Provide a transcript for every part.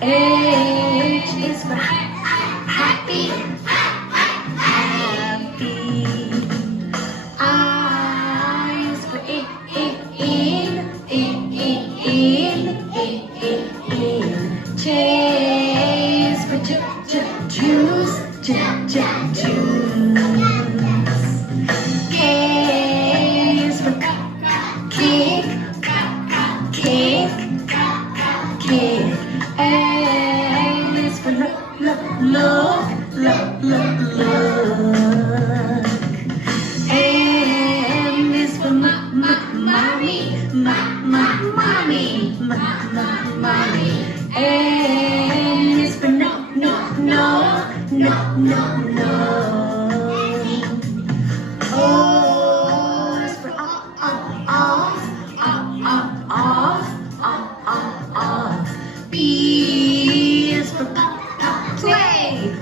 H is for happy, happy. I is for in. J is for juice, juice. K is for cake, cake. L is for look. M is for mommy. N is for no. O is for off. B is for play.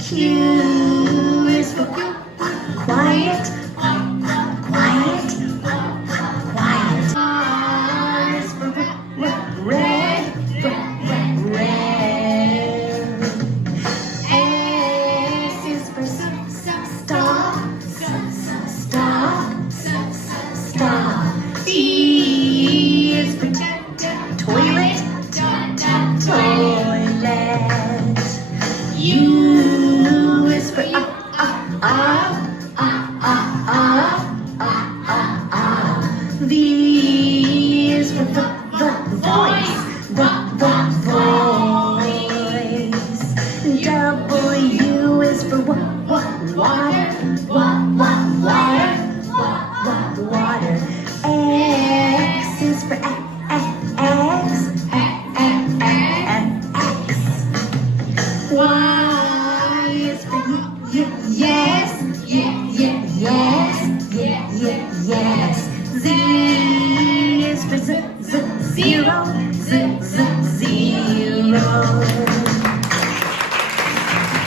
Q is for quiet. R is for red. S is for stop. T is for toilet. U is for up. V is for the voice. W is for water. X is for X. Y is for yes.